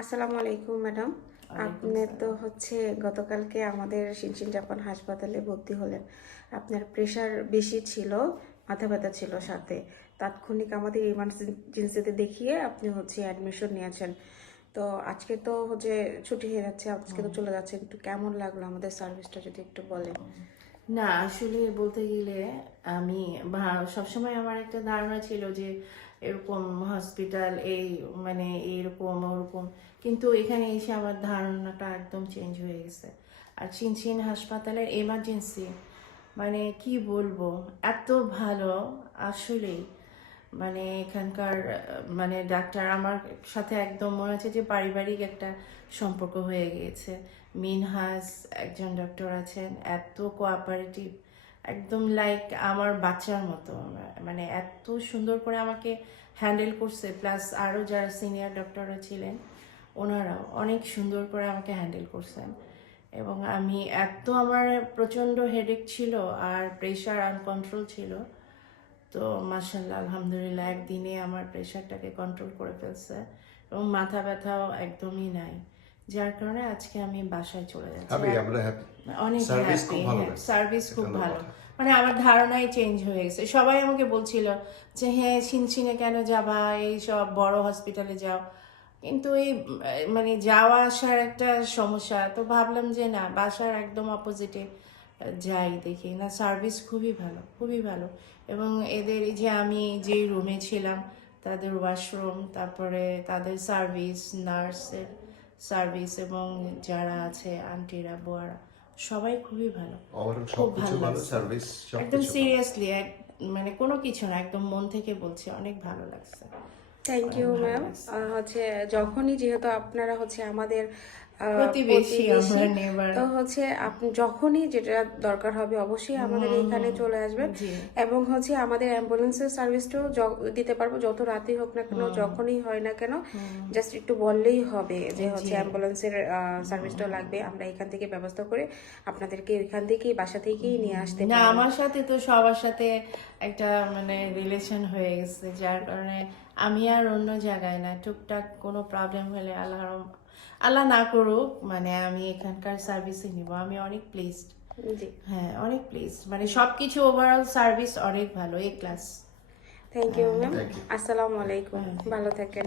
আসসালামু আলাইকুম ম্যাডাম। আপনি তো হচ্ছে গতকালকে আমাদের শিনশিন জাপান হাসপাতালে ভর্তি হলেন। আপনার প্রেশার বেশি ছিল মাথা ব্যথা ছিল সাথে। তাৎক্ষণিক আমাদের ইমার্জেন্সিতে দেখিয়ে আপনি হচ্ছে অ্যাডমিশন নিয়েছেন। তো আজকে তো হচ্ছে ছুটি হয়ে যাচ্ছে আজকে তো চলে যাচ্ছে। একটু কেমন লাগল আমাদের সার্ভিসটা যদি একটু বলেন? না, আসলে বলতে গেলে আমি সবসময় আমার একটা ধারণা ছিল যে এরকম হসপিটাল এই মানে এরকম ওরকম। কিন্তু এখানে এসে আমার ধারণাটা একদম চেঞ্জ হয়ে গেছে। আর চিনচিন হাসপাতালের এমার্জেন্সি মানে কি বলব, এত ভালো, আসলেই। মানে এখানকার মানে ডাক্তার আমার সাথে একদম মনে হচ্ছে যে পারিবারিক একটা সম্পর্ক হয়ে গিয়েছে। মিনহাস একজন ডক্টর আছেন, এত কোঅপারেটিভ একদম লাইক আমার বাচ্চার মতো মানে এত সুন্দর করে আমাকে হ্যান্ডেল করছে প্লাস আরও যারা সিনিয়র ডক্টররা ছিলেন, ওনারাও অনেক সুন্দর করে আমাকে হ্যান্ডেল করছেন। এবং আমি, এত আমার প্রচণ্ড হেডেক ছিল আর প্রেশার আনকন্ট্রোল ছিল। তো মার্শাল্লাহ আলহামদুলিল্লাহ একদিনে আমার প্রেশারটাকে কন্ট্রোল করে ফেলছে এবং মাথা ব্যথাও একদমই নাই। যার কারণে আজকে আমি বাসায় চলে যাচ্ছি। অনেক। সার্ভিস খুব ভালো মানে আমার ধারণাই চেঞ্জ হয়ে গেছে। সবাই আমাকে বলছিল যে হ্যাঁ ছিনছিনে কেন যাবা? এই সব বড় হসপিটালে যাও। কিন্তু এই মানে যাওয়া আসার একটা সমস্যা তো ভাবলাম যে না বাসার একদম অপোজিটে যাই দেখি। না সার্ভিস খুবই ভালো খুবই ভালো। এবং এদের এই যে আমি যে রুমে ছিলাম তাদের ওয়াশরুম তারপরে তাদের সার্ভিস নার্সের সার্ভিস এবং যারা আছে আন্টিরা বোয়ারা সবাই খুবই ভালো। খুব ভালো ভালো সার্ভিস একদম সিরিয়াসলি মানে কোনো কিছু না একদম মন থেকে বলছি অনেক ভালো লাগছে। থ্যাংক ইউ ম্যাম হচ্ছে যখনই যেহেতু আপনারা হচ্ছে আমাদের প্রতিবেশী আমরা নেবার। তো হচ্ছে আপনি যখনই যেটা দরকার হবে অবশ্যই আমাদের এখানে চলে আসবেন। এবং হচ্ছে আমাদের অ্যাম্বুলেন্সের সার্ভিসটাও দিতে পারব যত রাতেই হোক না কেন যখনই হয় না কেন জাস্ট একটু বললেই হবে যে হচ্ছে অ্যাম্বুলেন্সের লাগবে। আমরা এখান থেকে ব্যবস্থা করে আপনাদেরকে এখান থেকেই বাসা থেকেই নিয়ে আসতে না আমার সাথে তো সবার সাথে একটা মানে রিলেশন হয়ে গেছে যার কারণে আমি আর অন্য জায়গায় না টুকটাক কোনো প্রবলেম হলে আল্লাহ আল্লাহ না করুক মানে আমি এখানকার সার্ভিসে নিব। আমি অনেক প্লেসড হ্যাঁ অনেক প্লেসড মানে সবকিছু ওভারঅল সার্ভিস অনেক ভালো A class thank you ma'am. আসসালামু আলাইকুম। ভালো থাকেন।